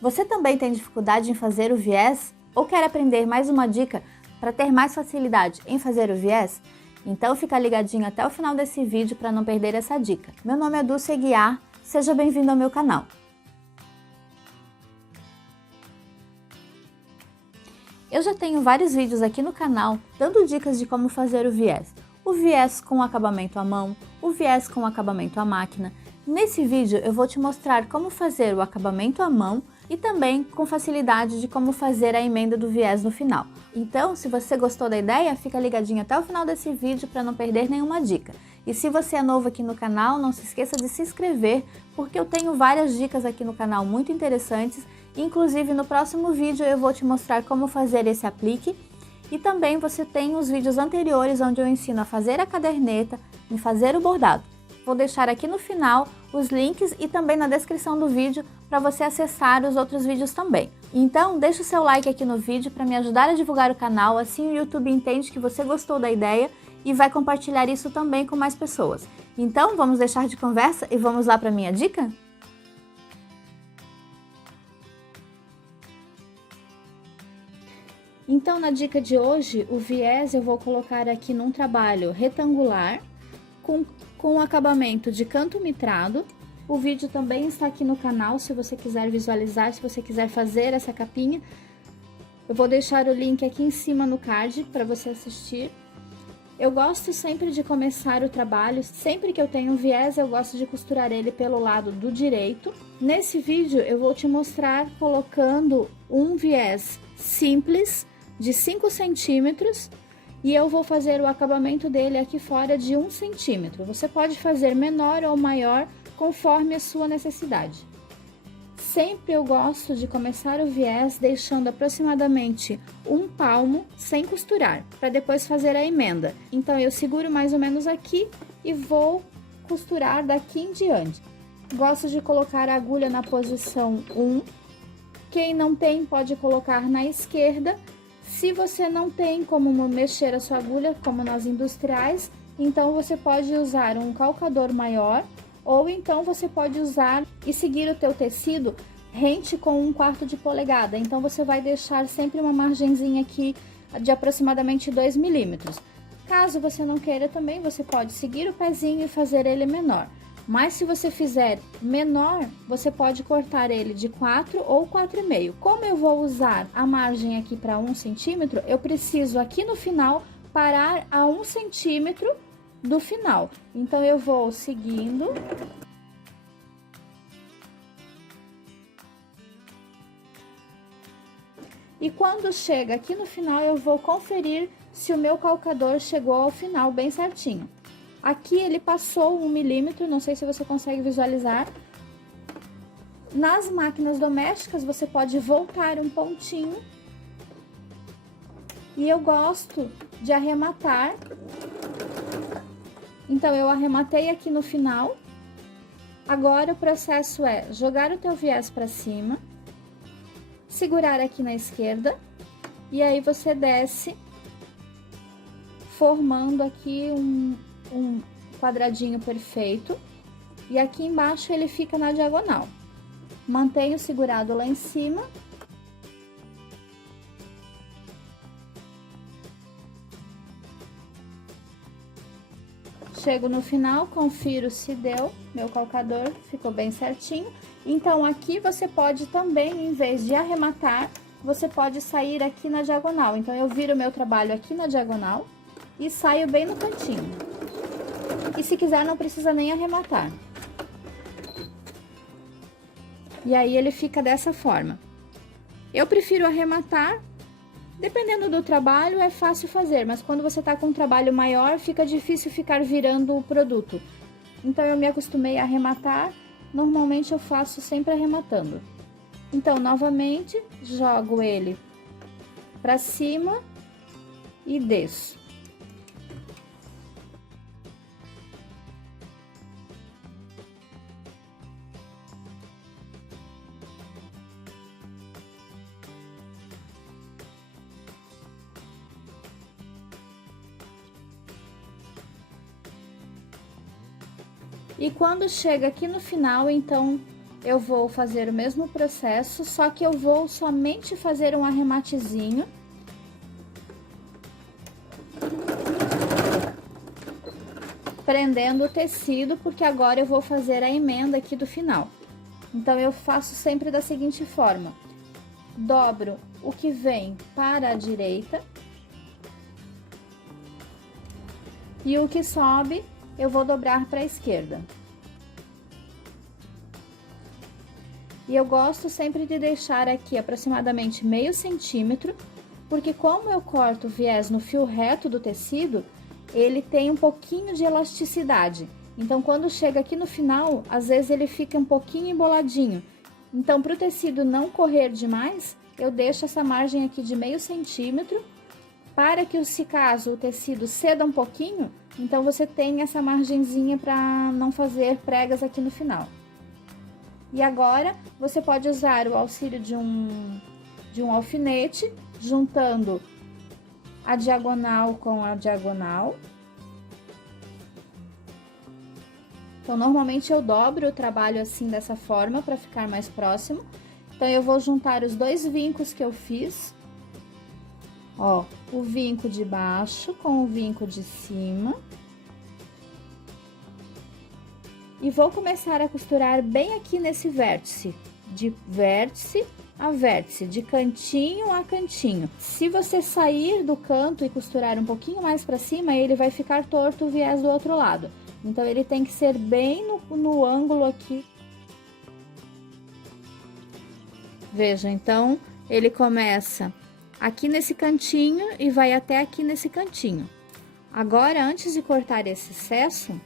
Você também tem dificuldade em fazer o viés ou quer aprender mais uma dica para ter mais facilidade em fazer o viés? Então fica ligadinho até o final desse vídeo para não perder essa dica. Meu nome é Dulce Aguiar, seja bem-vindo ao meu canal. Eu já tenho vários vídeos aqui no canal dando dicas de como fazer o viés com acabamento à mão, o viés com acabamento à máquina. Nesse vídeo eu vou te mostrar como fazer o acabamento à mão e também com facilidade de como fazer a emenda do viés no final. Então, se você gostou da ideia, fica ligadinho até o final desse vídeo para não perder nenhuma dica. E se você é novo aqui no canal, não se esqueça de se inscrever, porque eu tenho várias dicas aqui no canal muito interessantes. Inclusive, no próximo vídeo eu vou te mostrar como fazer esse aplique. E também você tem os vídeos anteriores onde eu ensino a fazer a caderneta e fazer o bordado. Vou deixar aqui no final os links e também na descrição do vídeo para você acessar os outros vídeos também. Então, deixa o seu like aqui no vídeo para me ajudar a divulgar o canal, assim o YouTube entende que você gostou da ideia e vai compartilhar isso também com mais pessoas. Então, vamos deixar de conversa e vamos lá para a minha dica? Então, na dica de hoje, o viés eu vou colocar aqui num trabalho retangular, com acabamento de canto mitrado. O vídeo também está aqui no canal, se você quiser visualizar, se você quiser fazer essa capinha. Eu vou deixar o link aqui em cima no card para você assistir. Eu gosto sempre de começar o trabalho, sempre que eu tenho um viés, eu gosto de costurar ele pelo lado do direito. Nesse vídeo eu vou te mostrar colocando um viés simples, de 5 centímetros, e eu vou fazer o acabamento dele aqui fora de 1 centímetro. Você pode fazer menor ou maior, conforme a sua necessidade. Sempre eu gosto de começar o viés deixando aproximadamente 1 palmo sem costurar, para depois fazer a emenda. Então, eu seguro mais ou menos aqui e vou costurar daqui em diante. Gosto de colocar a agulha na posição 1. Quem não tem, pode colocar na esquerda. Se você não tem como mexer a sua agulha, como nas industriais, então você pode usar um calcador maior, ou então você pode usar e seguir o teu tecido rente com 1/4 de polegada. Então você vai deixar sempre uma margenzinha aqui de aproximadamente 2 milímetros. Caso você não queira também, você pode seguir o pezinho e fazer ele menor. Mas se você fizer menor, você pode cortar ele de 4 ou 4,5. Como eu vou usar a margem aqui para 1 centímetro, eu preciso aqui no final parar a 1 centímetro do final. Então, eu vou seguindo. E quando chega aqui no final, eu vou conferir se o meu calcador chegou ao final bem certinho. Aqui ele passou 1 milímetro, não sei se você consegue visualizar. Nas máquinas domésticas, você pode voltar um pontinho. E eu gosto de arrematar. Então, eu arrematei aqui no final. Agora, o processo é jogar o teu viés para cima, segurar aqui na esquerda, e aí você desce, formando aqui um quadradinho perfeito, e aqui embaixo ele fica na diagonal. Mantenho segurado lá em cima. Chego no final, confiro se deu, meu calcador ficou bem certinho. Então, aqui você pode também, em vez de arrematar, você pode sair aqui na diagonal. Então, eu viro meu trabalho aqui na diagonal e saio bem no cantinho. E se quiser, não precisa nem arrematar. E aí, ele fica dessa forma. Eu prefiro arrematar. Dependendo do trabalho, é fácil fazer, mas quando você tá com um trabalho maior, fica difícil ficar virando o produto. Então, eu me acostumei a arrematar, normalmente eu faço sempre arrematando. Então, novamente, jogo ele pra cima e desço. E quando chega aqui no final, então, eu vou fazer o mesmo processo, só que eu vou somente fazer um arrematezinho. Prendendo o tecido, porque agora eu vou fazer a emenda aqui do final. Então, eu faço sempre da seguinte forma: dobro o que vem para a direita e o que sobe eu vou dobrar para a esquerda. E eu gosto sempre de deixar aqui aproximadamente meio centímetro, porque como eu corto o viés no fio reto do tecido, ele tem um pouquinho de elasticidade. Então, quando chega aqui no final, às vezes ele fica um pouquinho emboladinho. Então, para o tecido não correr demais, eu deixo essa margem aqui de meio centímetro, para que, se caso o tecido ceda um pouquinho, então você tem essa margenzinha para não fazer pregas aqui no final. E agora, você pode usar o auxílio de um alfinete, juntando a diagonal com a diagonal. Então, normalmente eu dobro o trabalho assim, dessa forma, para ficar mais próximo. Então, eu vou juntar os dois vincos que eu fiz. Ó, o vinco de baixo com o vinco de cima. E vou começar a costurar bem aqui nesse vértice, de vértice a vértice, de cantinho a cantinho. Se você sair do canto e costurar um pouquinho mais para cima, ele vai ficar torto o viés do outro lado. Então, ele tem que ser bem no ângulo aqui. Veja, então, ele começa aqui nesse cantinho e vai até aqui nesse cantinho. Agora, antes de cortar esse excesso,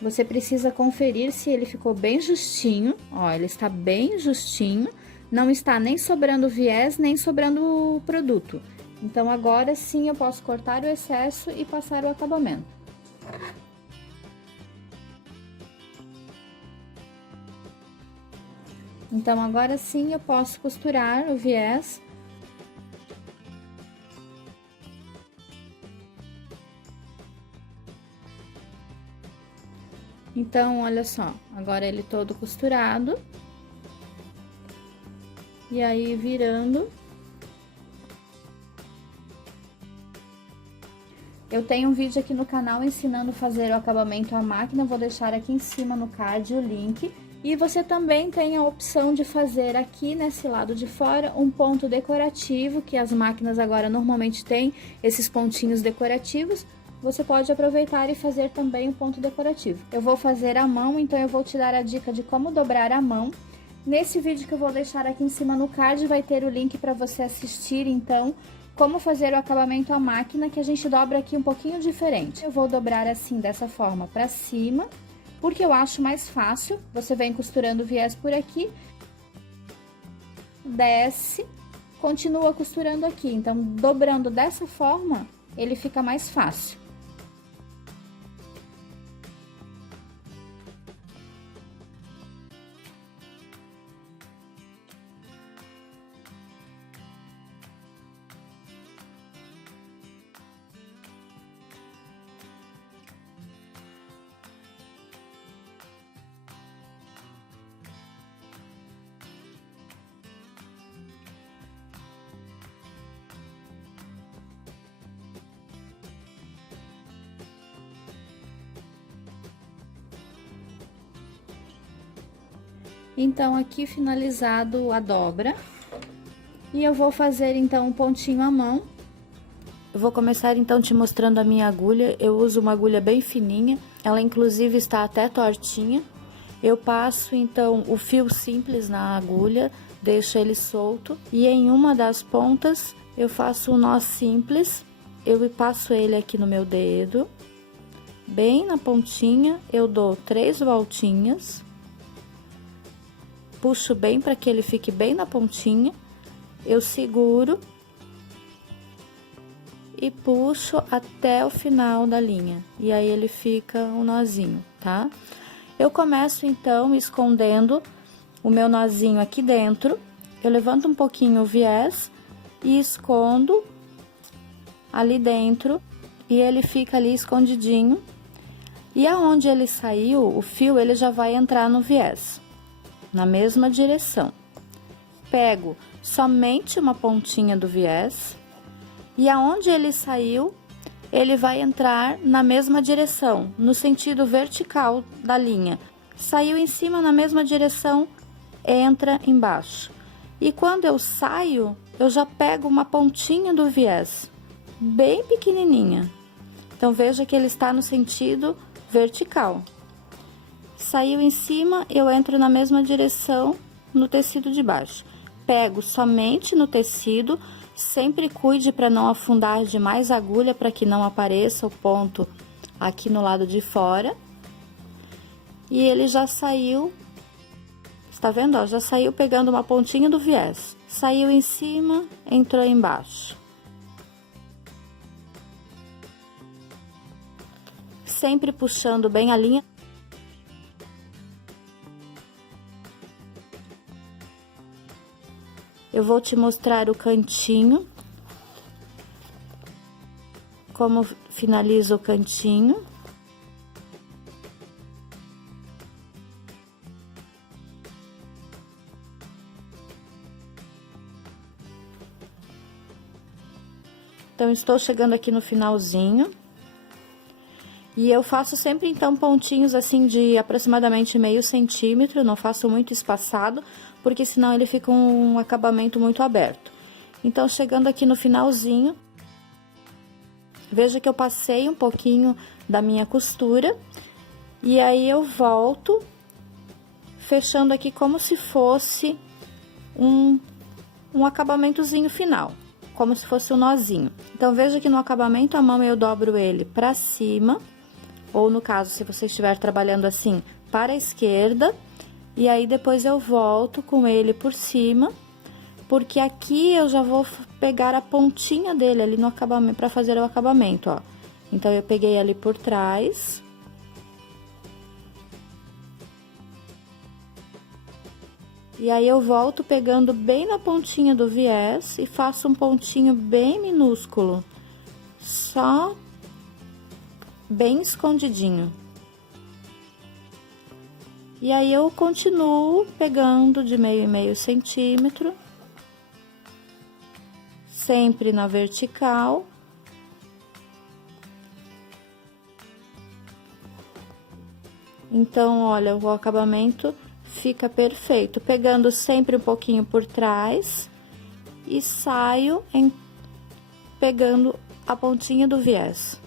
você precisa conferir se ele ficou bem justinho. Ó, ele está bem justinho, não está nem sobrando viés, nem sobrando o produto. Então, agora sim eu posso cortar o excesso e passar o acabamento. Então, agora sim eu posso costurar o viés. Então, olha só, agora ele todo costurado. E aí, virando. Eu tenho um vídeo aqui no canal ensinando a fazer o acabamento à máquina, vou deixar aqui em cima no card o link. E você também tem a opção de fazer aqui nesse lado de fora um ponto decorativo, que as máquinas agora normalmente têm esses pontinhos decorativos. Você pode aproveitar e fazer também um ponto decorativo. Eu vou fazer à mão, então eu vou te dar a dica de como dobrar a mão. Nesse vídeo que eu vou deixar aqui em cima no card, vai ter o link para você assistir, então, como fazer o acabamento à máquina, que a gente dobra aqui um pouquinho diferente. Eu vou dobrar assim, dessa forma, para cima, porque eu acho mais fácil. Você vem costurando o viés por aqui, desce, continua costurando aqui. Então, dobrando dessa forma, ele fica mais fácil. Então, aqui finalizado a dobra, e eu vou fazer então um pontinho à mão. Eu vou começar então te mostrando a minha agulha. Eu uso uma agulha bem fininha, ela inclusive está até tortinha. Eu passo então o fio simples na agulha, deixo ele solto, e em uma das pontas eu faço um nó simples. Eu passo ele aqui no meu dedo, bem na pontinha, eu dou 3 voltinhas. Puxo bem para que ele fique bem na pontinha, eu seguro e puxo até o final da linha, e aí ele fica um nozinho, tá? Eu começo então escondendo o meu nozinho aqui dentro, eu levanto um pouquinho o viés e escondo ali dentro, e ele fica ali escondidinho, e aonde ele saiu, o fio, ele já vai entrar no viés. na mesma direção. Pego somente uma pontinha do viés e aonde ele saiu, ele vai entrar na mesma direção, no sentido vertical da linha. Saiu em cima, na mesma direção, entra embaixo. E quando eu saio, eu já pego uma pontinha do viés, bem pequenininha. Então, veja que ele está no sentido vertical. Saiu em cima, eu entro na mesma direção no tecido de baixo. Pego somente no tecido, sempre cuide para não afundar demais a agulha, para que não apareça o ponto aqui no lado de fora. E ele já saiu, está vendo, ó? Já saiu pegando uma pontinha do viés. Saiu em cima, entrou embaixo. Sempre puxando bem a linha. Eu vou te mostrar o cantinho, como finaliza o cantinho. Então, estou chegando aqui no finalzinho. E eu faço sempre, então, pontinhos assim de aproximadamente meio centímetro, não faço muito espaçado, porque senão ele fica um acabamento muito aberto. Então, chegando aqui no finalzinho, veja que eu passei um pouquinho da minha costura, e aí eu volto, fechando aqui como se fosse um acabamentozinho final, como se fosse um nozinho. Então, veja que no acabamento a mão eu dobro ele para cima, ou no caso, se você estiver trabalhando assim, para a esquerda, e aí depois eu volto com ele por cima, porque aqui eu já vou pegar a pontinha dele ali no acabamento, para fazer o acabamento, ó. Então, eu peguei ali por trás. E aí, eu volto pegando bem na pontinha do viés e faço um pontinho bem minúsculo, só bem escondidinho. E aí, eu continuo pegando de meio em meio centímetro, sempre na vertical. Então, olha, o acabamento fica perfeito, pegando sempre um pouquinho por trás e saio pegando a pontinha do viés.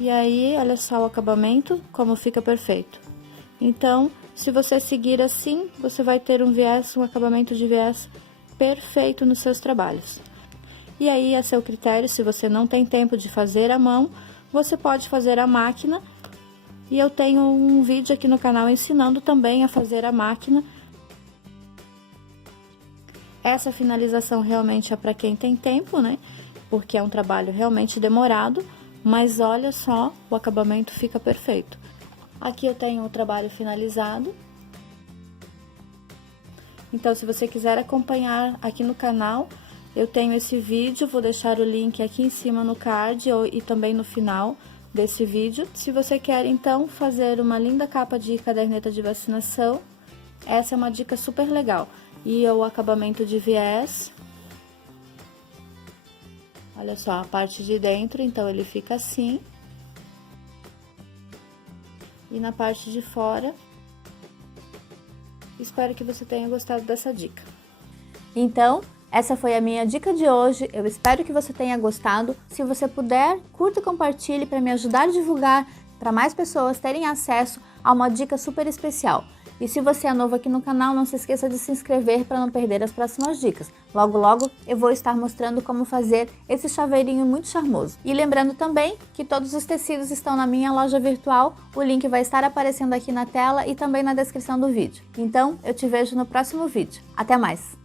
E aí, olha só o acabamento, como fica perfeito. Então, se você seguir assim, você vai ter um acabamento de viés perfeito nos seus trabalhos. E aí, a seu critério, se você não tem tempo de fazer à mão, você pode fazer à máquina. E eu tenho um vídeo aqui no canal ensinando também a fazer à máquina. Essa finalização realmente é para quem tem tempo, né? Porque é um trabalho realmente demorado, mas olha só, o acabamento fica perfeito. Aqui eu tenho o trabalho finalizado. Então, se você quiser acompanhar aqui no canal, eu tenho esse vídeo, vou deixar o link aqui em cima no card e também no final desse vídeo. Se você quer, então, fazer uma linda capa de caderneta de vacinação, essa é uma dica super legal. E o acabamento de viés, olha só, a parte de dentro, então, ele fica assim. E na parte de fora, espero que você tenha gostado dessa dica. Então, essa foi a minha dica de hoje, eu espero que você tenha gostado. Se você puder, curta e compartilhe para me ajudar a divulgar, para mais pessoas terem acesso a uma dica super especial. E se você é novo aqui no canal, não se esqueça de se inscrever para não perder as próximas dicas. Logo, logo eu vou estar mostrando como fazer esse chaveirinho muito charmoso. E lembrando também que todos os tecidos estão na minha loja virtual, o link vai estar aparecendo aqui na tela e também na descrição do vídeo. Então, eu te vejo no próximo vídeo. Até mais!